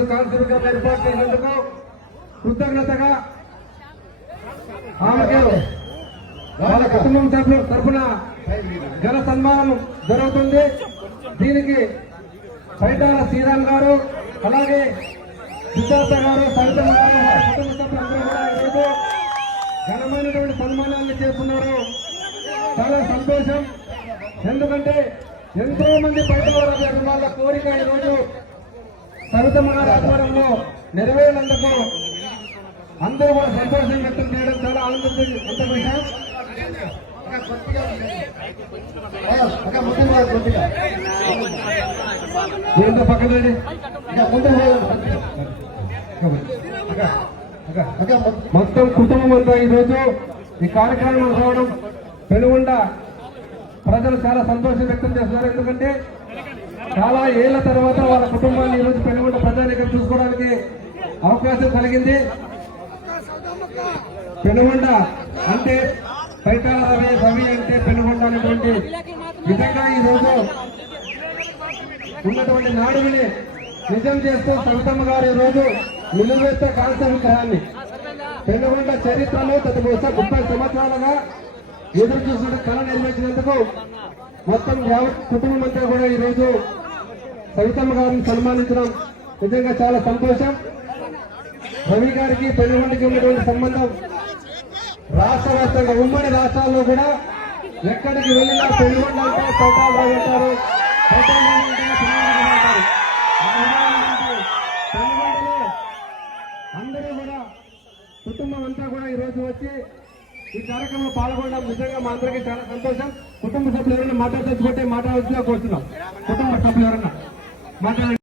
ఈరోజు కాన్స్టిట్యూషన్ ఏర్పాటు చేసినందుకు కృతజ్ఞతగా ఆమెకు వాళ్ళ కుటుంబం తరఫు తరఫున ఘన సన్మానం జరుగుతుంది. దీనికి పైటాల శ్రీరామ్ గారు అలాగే సిద్ధార్థ గారు సరితమ్మ గారు కుటుంబ సభ్యులందరూ కూడా ఈరోజు ఘనమైనటువంటి సన్మానాన్ని చేస్తున్నారు. చాలా సంతోషం. ఎందుకంటే ఎంతో మంది పైటాల వాళ్ళ కోరిక ఈరోజు సరితమ్మ గారి నెరవేరినందుకు అందరూ కూడా సంతోషం వ్యక్తం చేయడం చాలా ఆనందం అంత విషయం పక్కనండి మొత్తం కుటుంబం అంతా ఈరోజు ఈ కార్యక్రమం రావడం పెనుగొండ ప్రజలు చాలా సంతోషం వ్యక్తం చేస్తున్నారు. ఎందుకంటే చాలా ఏళ్ళ తర్వాత వాళ్ళ కుటుంబాన్ని ఈరోజు పెనుగొండ ప్రజానికం చూసుకోవడానికి అవకాశం కలిగింది. పెనుగొండ అంటే పైకాల రవి రవి అంటే పెనుగొండ అనేటువంటి విధంగా ఈ రోజు ఉన్నటువంటి నాడుని నిజం చేస్తూ సవితమ్మ గారు ఈరోజు రోజు నిలువెత్త కాంస్య పెనుగొండ చరిత్రలో గత బహుశా ముప్పై సంవత్సరాలుగా ఎదురు చూసిన కళ నిర్మించినందుకు మొత్తం యావత్ కుటుంబం అంతా కూడా ఈ సవితమ్మ గారిని సన్మానించడం నిజంగా చాలా సంతోషం. రవి గారికి పెనుగొండకి ఉన్నటువంటి సంబంధం రాష్ట్ర వ్యాప్తంగా ఉమ్మడి రాష్ట్రాల్లో కూడా ఎక్కడికి వెళ్ళినా పెనుగొండ అంటే పైటాలు రవి అందరూ కూడా కుటుంబం అంతా కూడా ఈ రోజు వచ్చి ఈ కార్యక్రమంలో పాల్గొనడం నిజంగా మా అందరికీ చాలా సంతోషం. కుటుంబ సభ్యులు ఎవరైనా మాట్లాడదలుచుకుంటే మాట్లాడవచ్చుగా కోరుతున్నాం. కుటుంబ సభ్యులు ఎవరన్నా మాట్లాడండి.